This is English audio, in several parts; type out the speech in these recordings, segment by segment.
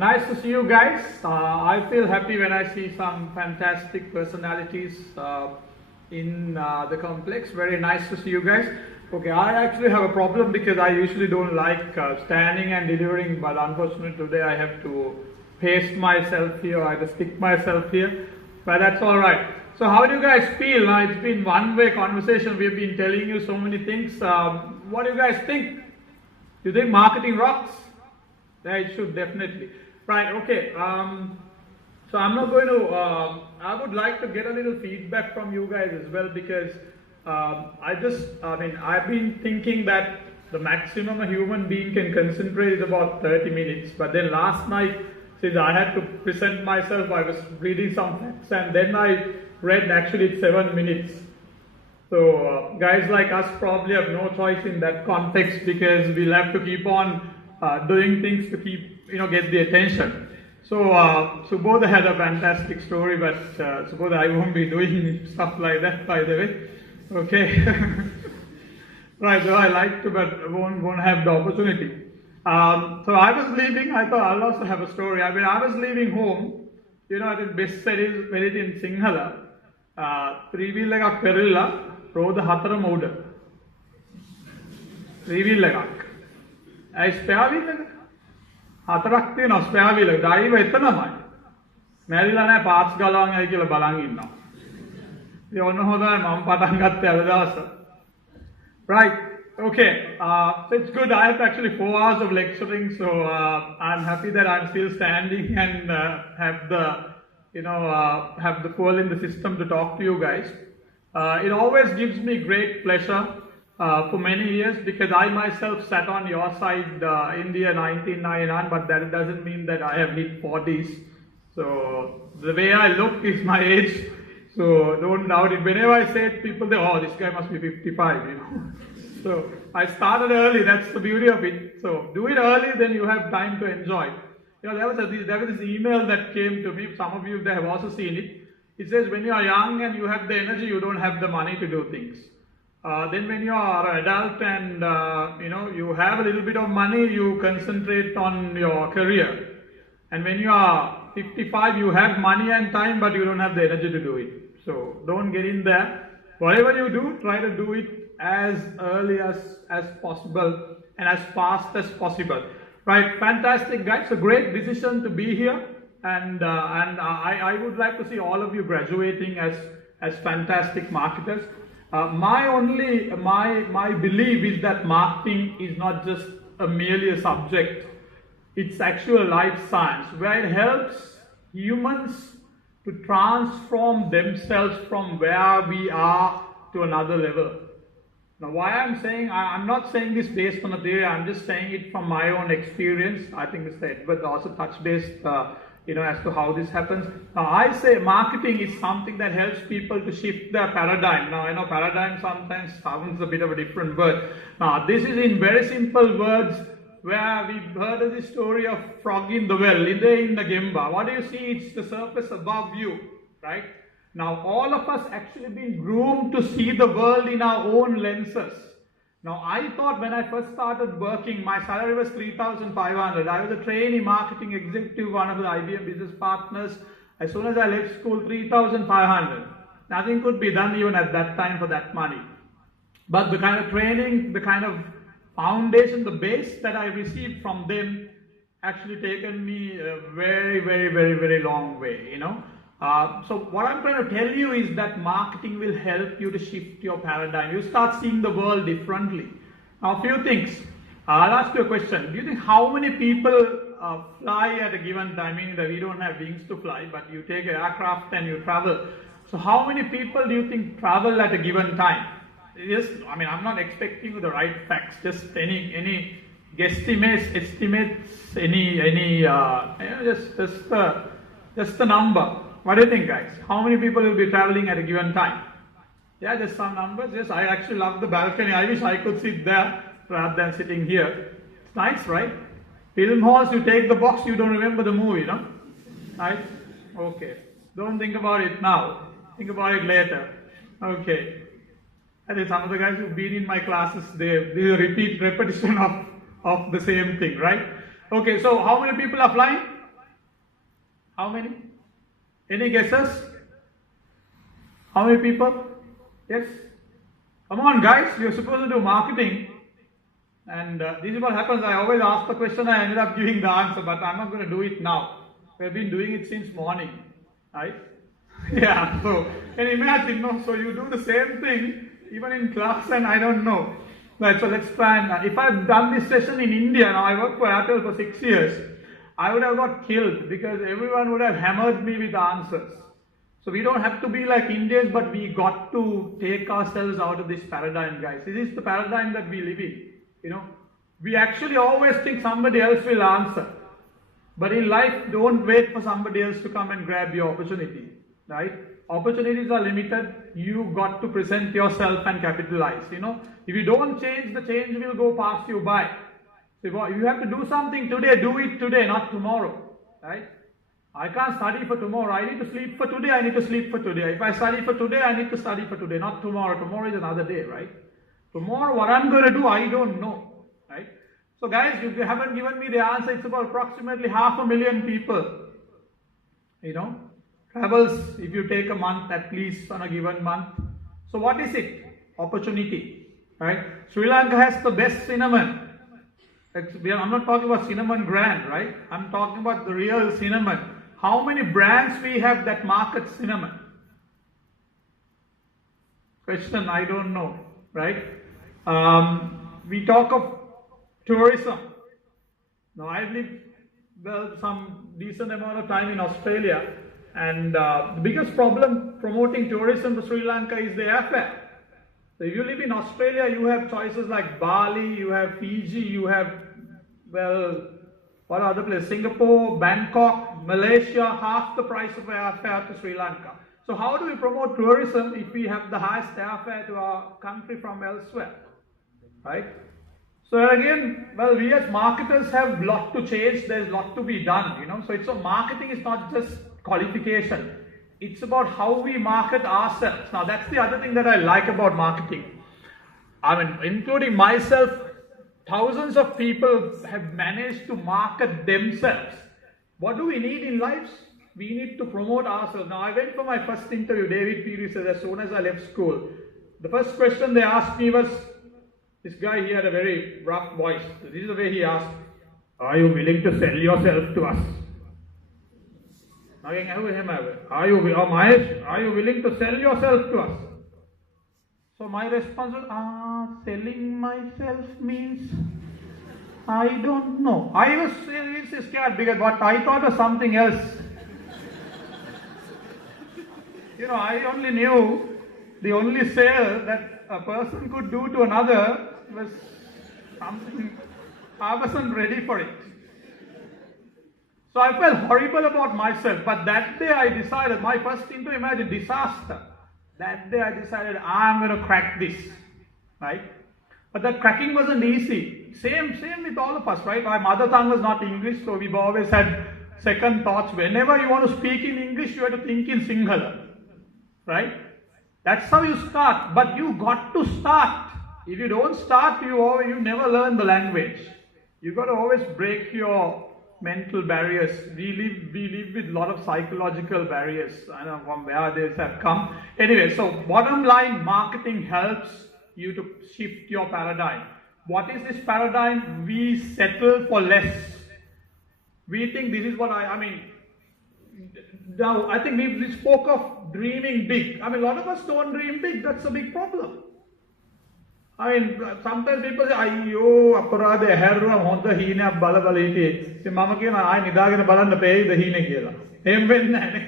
Nice to see you guys. I feel happy when I see some fantastic personalities in the complex. Very nice to see you guys. Okay, I actually have a problem because I usually don't like standing and delivering, but unfortunately today I have to paste myself here. I have to stick myself here, but that's all right. So how do you guys feel? It's been one-way conversation. We've been telling you so many things. What do you guys think? Do you think marketing rocks? Yeah, it should definitely. Right, okay. So I'm not going to, I would like to get a little feedback from you guys as well because I've been thinking that the maximum a human being can concentrate is about 30 minutes. But then last night, since I had to present myself, I was reading some facts and then I read actually it's 7 minutes. So guys like us probably have no choice in that context because we'll have to keep on doing things to keep, get the attention. So Subodha had a fantastic story, but Subodha, I won't be doing stuff like that, by the way. Okay. Right, so I like to, but won't have the opportunity. So I was leaving, I thought I'll also have a story. I was leaving home, I think best said is very in Sinhala. Three-wheel එකක් පෙරilla රෝද හතරම උඩ. Three-wheel එකක්. ඇයි spare wheel එක? හතරක් තියෙනවා spare wheel එක. ඩ්‍රයිවර් එතනමයි. මැරිලා නැහැ පාර්ට්ස් ගලවන්න ඇයි කියලා බලන් ඉන්නවා. ඉතින් ඔන්න හොඳයි මම පටන් ගත්තේ අද දවස. Right. Okay. So it's good. I have actually 4 hours of lecturing, so I'm happy that I'm still standing and have the fuel in the system to talk to you guys. It always gives me great pleasure for many years because I myself sat on your side in the year 1999, but that doesn't mean that I have hit 40s. So the way I look is my age, so don't doubt it. Whenever I say it, people say, oh, this guy must be 55, So I started early, that's the beauty of it. So do it early, then you have time to enjoy. There was this email that came to me, some of you they have also seen it. It says when you are young and you have the energy, you don't have the money to do things. Then when you are an adult and you have a little bit of money, you concentrate on your career. And when you are 55, you have money and time, but you don't have the energy to do it. So don't get in there. Whatever you do, try to do it as early as possible and as fast as possible. Right, fantastic guys. It's a great decision to be here, and I would like to see all of you graduating as fantastic marketers. My belief is that marketing is not just merely a subject; it's actually a life science where it helps humans to transform themselves from where we are to another level. Now, why I'm not saying this based on a theory, I'm just saying it from my own experience. I think Mr. Edward also touched base, as to how this happens. Now, I say marketing is something that helps people to shift their paradigm. Now, I know paradigm sometimes sounds a bit of a different word. Now, this is in very simple words where we've heard of the story of frog in the well, in the Gemba. What do you see? It's the surface above you, right? Now, all of us actually been groomed to see the world in our own lenses. Now, I thought when I first started working, my salary was 3,500. I was a trainee marketing executive, one of the IBM business partners. As soon as I left school, 3,500. Nothing could be done even at that time for that money. But the kind of training, the kind of foundation, the base that I received from them actually taken me a very, very, very, very long way, So what I'm trying to tell you is that marketing will help you to shift your paradigm. You start seeing the world differently. Now, a few things. I'll ask you a question. Do you think how many people fly at a given time? Meaning that we don't have wings to fly, but you take an aircraft and you travel. So how many people do you think travel at a given time? I'm not expecting you the right facts. Just any guesstimates, estimates, just the number. What do you think, guys? How many people will be traveling at a given time? Yeah, just some numbers. Yes, I actually love the balcony. I wish I could sit there rather than sitting here. It's nice, right? Film halls, you take the box, you don't remember the movie, Right? Okay. Don't think about it now. Think about it later. Okay. I think some of the guys who've been in my classes, they repetition of the same thing, right? Okay, so how many people are flying? How many? Any guesses? How many people? Yes? Come on, guys, you're supposed to do marketing. And this is what happens. I always ask the question, I ended up giving the answer, but I'm not going to do it now. We've been doing it since morning, right? Yeah, so can you imagine, no? So you do the same thing even in class, and I don't know. Right, so let's try and, if I've done this session in India, now I worked for Apple for 6 years, I would have got killed because everyone would have hammered me with answers. So we don't have to be like Indians, but we got to take ourselves out of this paradigm, guys. This is the paradigm that we live in. You know, we actually always think somebody else will answer. But in life, don't wait for somebody else to come and grab your opportunity, right? Opportunities are limited. You got to present yourself and capitalize, you know. If you don't change, the change will go past you by. So if you have to do something today, do it today, not tomorrow, right? I can't study for tomorrow. I need to sleep for today. I need to sleep for today. If I study for today, I need to study for today, not tomorrow. Tomorrow is another day, right? Tomorrow, what I'm going to do, I don't know, right? So guys, you haven't given me the answer. It's about approximately 500,000 people, you know, travels if you take a month at least on a given month. So what is it? Opportunity, right? Sri Lanka has the best cinnamon. I'm not talking about cinnamon grand, right? I'm talking about the real cinnamon. How many brands we have that market cinnamon? Question, I don't know, right? We talk of tourism. Now, I've lived some decent amount of time in Australia, and the biggest problem promoting tourism to Sri Lanka is the airfare. So if you live in Australia, you have choices like Bali, you have Fiji, you have, well, what other places? Singapore, Bangkok, Malaysia, half the price of airfare to Sri Lanka. So how do we promote tourism if we have the highest airfare to our country from elsewhere, right? So again, well, we as marketers have a lot to change. There's a lot to be done, you know. So marketing is not just qualification. It's about how we market ourselves. Now, that's the other thing that I like about marketing. I mean, including myself, thousands of people have managed to market themselves. What do we need in life? We need to promote ourselves. Now, I went for my first interview, David Peary said, as soon as I left school. The first question they asked me was, this guy, he had a very rough voice. This is the way he asked, are you willing to sell yourself to us? Are you willing to sell yourself to us? So my response was, selling myself means, I don't know. I was seriously scared because what I thought was something else. You know, I only knew the only sale that a person could do to another was something, I wasn't ready for it. So I felt horrible about myself, but that day I decided, my first interview, imagine, disaster. That day I decided, I'm going to crack this, right? But that cracking wasn't easy. Same with all of us, right? My mother tongue was not English, so we've always had second thoughts. Whenever you want to speak in English, you have to think in Sinhala, right? That's how you start, but you got to start. If you don't start, you never learn the language. You got to always break your mental barriers. We live with a lot of psychological barriers. I don't know from where these have come. Anyway, so bottom line, marketing helps you to shift your paradigm. What is this paradigm? We settle for less. We think this is what I mean. Now, I think we spoke of dreaming big. I mean, a lot of us don't dream big. That's a big problem. I mean, sometimes people say, "Ayyo, අපරාධ ඇහැරුවා හොඳ හීනයක් බල බල හිටියේ." ඉතින් මම කියනවා ආයෙ නිදාගෙන බලන්න පෙයිද හීනේ කියලා. එහෙම වෙන්නේ නැහැ නේ.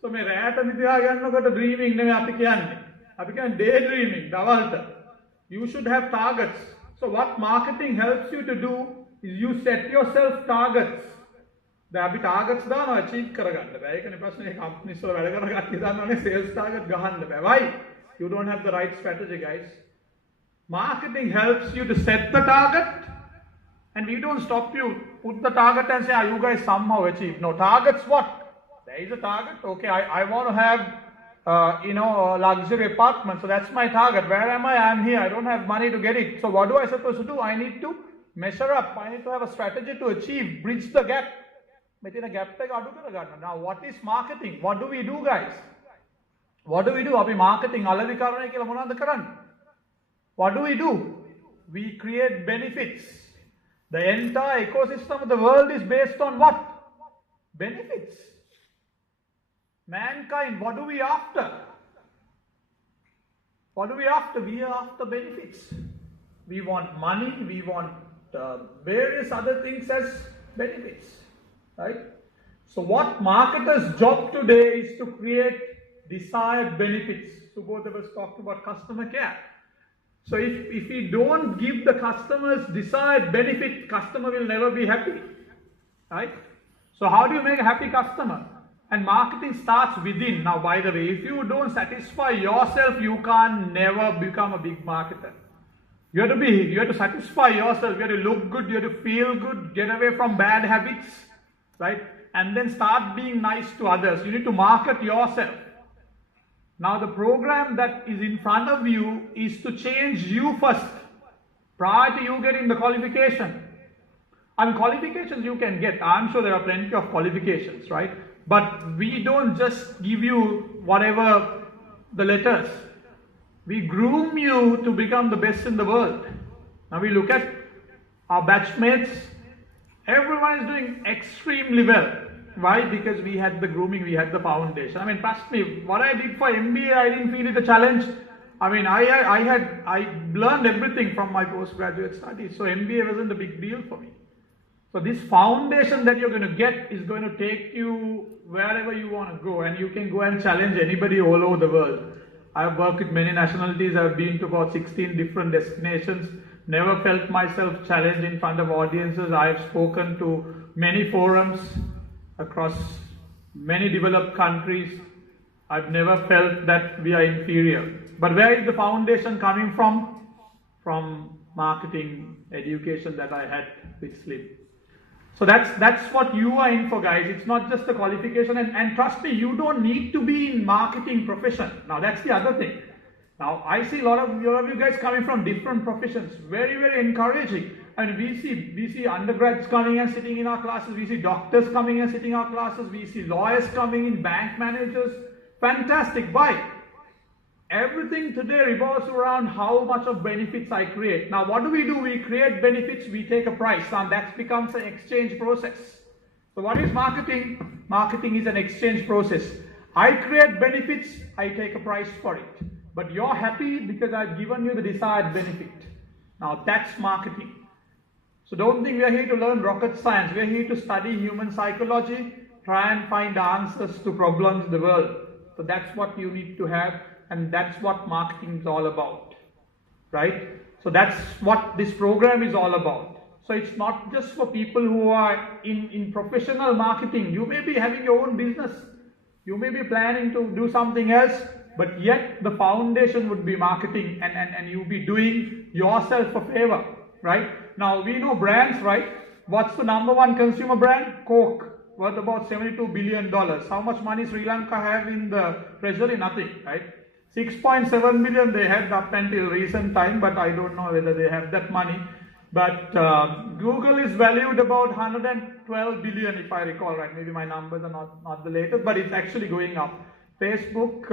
So මේ රැට නිදා ගන්නකොට dreaming නෙමෙයි අපි කියන්නේ. අපි කියන්නේ day dreaming, දවල්ට. You should have targets. So what marketing helps you to do is you set yourself targets. දැන් අපි targets දානවා achieve කරගන්න බෑ. ඒකනේ ප්‍රශ්නේ companies වල වැඩ කරන කට්ටිය දන්නවනේ sales target ගහන්න බෑ. Why? You don't have the right strategy, guys. Marketing helps you to set the target, and we don't stop you. Put the target and say, you guys somehow achieve. No, target's what? There is a target. Okay, I want to have, a luxury apartment. So that's my target. Where am I? I'm here. I don't have money to get it. So what do I supposed to do? I need to measure up. I need to have a strategy to achieve, bridge the gap. මෙතන gap එක අඩු කරගන්න. Now what is marketing? What do we do, guys? What do we do? අපි marketing අලෙවිකරණය කියලා මොනවද කරන්නේ? What do we do? We create benefits. The entire ecosystem of the world is based on what? Benefits. Mankind, what do we after? What do we after? We are after benefits. We want money, we want various other things as benefits, right? So what marketers' job today is to create desired benefits. Subodha was talking about customer care. So if we don't give the customers desired benefit, customer will never be happy, right? So how do you make a happy customer? And marketing starts within. Now, by the way, if you don't satisfy yourself, you can never become a big marketer. You have to satisfy yourself. You have to look good. You have to feel good. Get away from bad habits, right? And then start being nice to others. You need to market yourself. Now, the program that is in front of you is to change you first, prior to you getting the qualification. And qualifications you can get. I'm sure there are plenty of qualifications, right? But we don't just give you whatever the letters. We groom you to become the best in the world. Now we look at our batchmates. Everyone is doing extremely well. Why? Because we had the grooming, we had the foundation. I mean, trust me, what I did for MBA, I didn't feel it a challenge. I mean, I learned everything from my postgraduate studies. So MBA wasn't a big deal for me. So this foundation that you're going to get is going to take you wherever you want to go, and you can go and challenge anybody all over the world. I've worked with many nationalities. I've been to about 16 different destinations. Never felt myself challenged in front of audiences. I have spoken to many forums across many developed countries. I've never felt that we are inferior. But where is the foundation coming from? From marketing education that I had with Slim. So that's what you are in for, guys. It's not just a qualification, and trust me, you don't need to be in marketing profession. Now that's the other thing. Now I see a lot of you guys coming from different professions. Very, very encouraging. I mean, we see undergrads coming and sitting in our classes. We see doctors coming and sitting in our classes. We see lawyers coming in, bank managers. Fantastic. Why? Everything today revolves around how much of benefits I create. Now, what do? We create benefits, we take a price, and that becomes an exchange process. So what is marketing? Marketing is an exchange process. I create benefits, I take a price for it. But you're happy because I've given you the desired benefit. Now, that's marketing. So don't think we're here to learn rocket science. We're here to study human psychology, try and find answers to problems in the world. So that's what you need to have. And that's what marketing is all about, right? So that's what this program is all about. So it's not just for people who are in professional marketing. You may be having your own business. You may be planning to do something else, but yet the foundation would be marketing, and you'll be doing yourself a favor, right? Now we know brands, right? What's the number one consumer brand? Coke, worth about $72 billion. How much money Sri Lanka have in the treasury? Nothing, right? 6.7 million they had up until recent time, but I don't know whether they have that money. But Google is valued about 112 billion, if I recall right. Maybe my numbers are not the latest, but it's actually going up. Facebook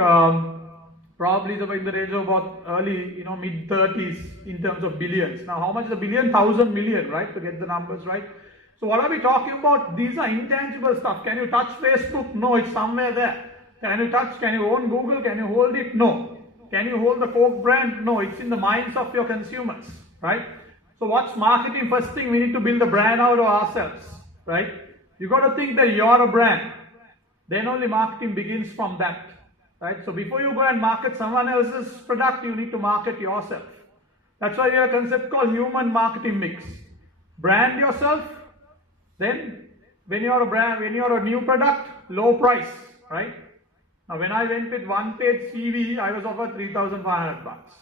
probably is in the range of about early, mid 30s in terms of billions. Now, how much is a billion? 1,000 million, right? To get the numbers right. So what are we talking about? These are intangible stuff. Can you touch Facebook? No, it's somewhere there. Can you own Google? Can you hold it? No. Can you hold the Coke brand? No, it's in the minds of your consumers, right? So what's marketing? First thing, we need to build the brand out of ourselves, right? You got to think that you're a brand. Then only marketing begins from that, right? So before you go and market someone else's product, you need to market yourself. That's why we have a concept called human marketing mix. Brand yourself, then when you're a brand, when you're a new product, low price, right? Now, when I went with one-page CV, I was offered 3,500 bucks.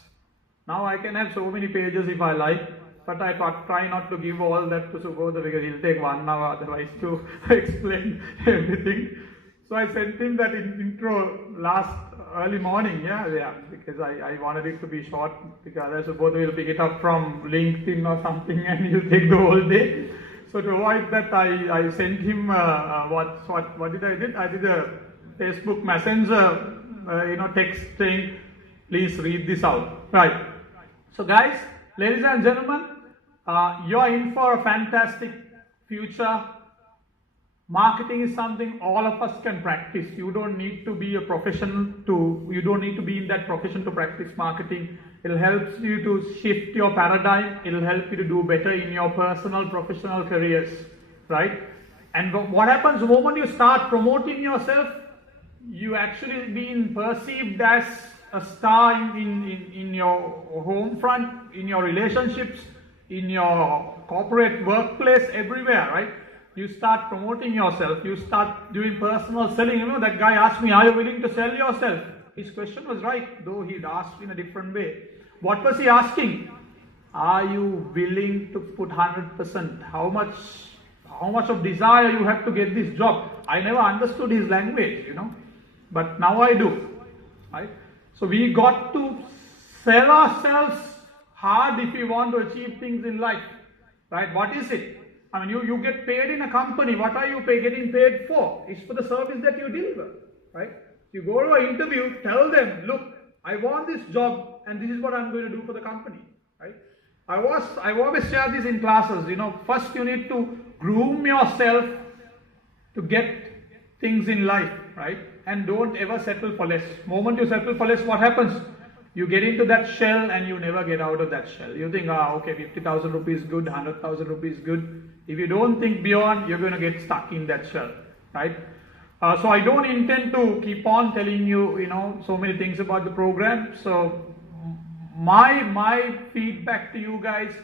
Now I can have so many pages if I like, but I try not to give all that to Subodha because he'll take 1 hour otherwise to explain everything. So I sent him that intro last early morning, because I wanted it to be short, because Subodha will pick it up from LinkedIn or something and he'll take the whole day. So to avoid that, I sent him what did I did? I did a Facebook Messenger, text saying, please read this out. Right. So guys, ladies and gentlemen, you're in for a fantastic future. Marketing is something all of us can practice. You don't need to be a professional you don't need to be in that profession to practice marketing. It'll help you to shift your paradigm. It'll help you to do better in your personal, professional careers, right? And what happens the moment you start promoting yourself, you actually being perceived as a star in your home front, in your relationships, in your corporate workplace, everywhere, right? You start promoting yourself, you start doing personal selling. That guy asked me, are you willing to sell yourself? His question was right, though he'd asked in a different way. What was he asking? Are you willing to put 100%? How much of desire you have to get this job? I never understood his language, but now I do, right? So we got to sell ourselves hard if we want to achieve things in life, right? What is it? I mean, you get paid in a company. What are you getting paid for? It's for the service that you deliver, right? You go to an interview, tell them, look, I want this job and this is what I'm going to do for the company, right? I always share this in classes, first you need to groom yourself to get things in life, right? And don't ever settle for less. Moment you settle for less, what happens? You get into that shell and you never get out of that shell. You think, okay, 50,000 rupees good, 100,000 rupees good. If you don't think beyond, you're going to get stuck in that shell, right? So I don't intend to keep on telling you, so many things about the program. So my feedback to you guys,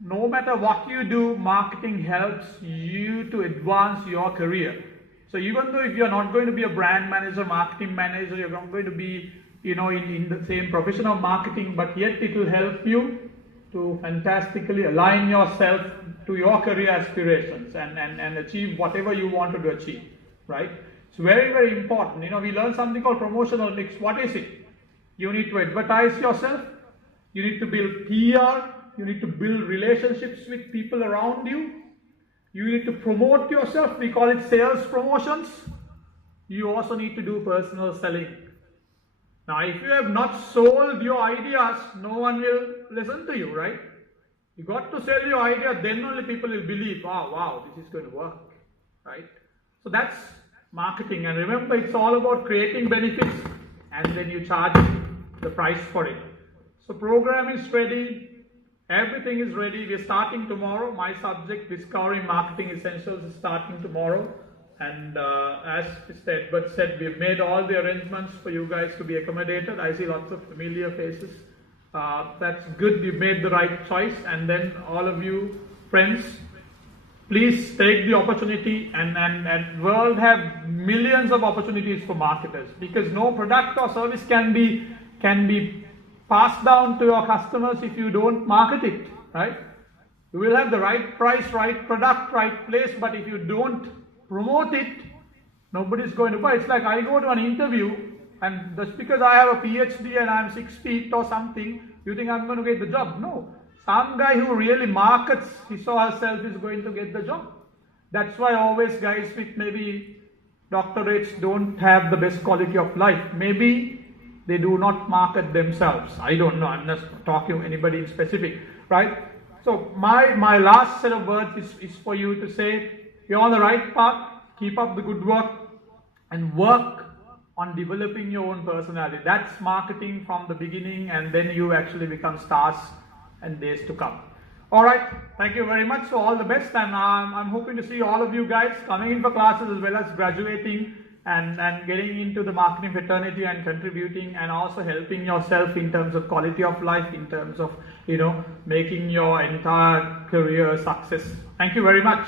no matter what you do, marketing helps you to advance your career. So even though if you're not going to be a brand manager, marketing manager, you're not going to be, in the same profession of marketing, but yet it will help you to fantastically align yourself to your career aspirations and achieve whatever you want to achieve, right? It's very, very important. We learn something called promotional mix. What is it? You need to advertise yourself. You need to build PR. You need to build relationships with people around you. You need to promote yourself. We call it sales promotions. You also need to do personal selling. Now, if you have not sold your ideas, no one will listen to you, right? You got to sell your idea, then only people will believe, wow, this is going to work, right? So that's marketing. And remember, it's all about creating benefits and then you charge the price for it. So program is ready. Everything is ready. We're starting tomorrow. My subject, Discovering Marketing Essentials, is starting tomorrow. And as Mr. Edward said, we've made all the arrangements for you guys to be accommodated. I see lots of familiar faces. That's good. You've made the right choice. And then all of you friends, please take the opportunity. And world have millions of opportunities for marketers, because no product or service can be passed down to your customers if you don't market it, right? You will have the right price, right product, right place, but if you don't promote it, nobody's going to buy. It's like I go to an interview and just because I have a PhD and I'm 6 feet or something, you think I'm going to get the job? No. Some guy who really markets his or herself is going to get the job. That's why always guys with maybe doctorates don't have the best quality of life. Maybe they do not market themselves. I don't know. I'm not talking to anybody in specific, right? So my last set of words is for you to say, you're on the right path, keep up the good work, and work on developing your own personality. That's marketing from the beginning, and then you actually become stars and days to come. All right, thank you very much. So all the best, and I'm hoping to see all of you guys coming in for classes as well as graduating and getting into the marketing fraternity and contributing and also helping yourself in terms of quality of life, in terms of, making your entire career a success. Thank you very much.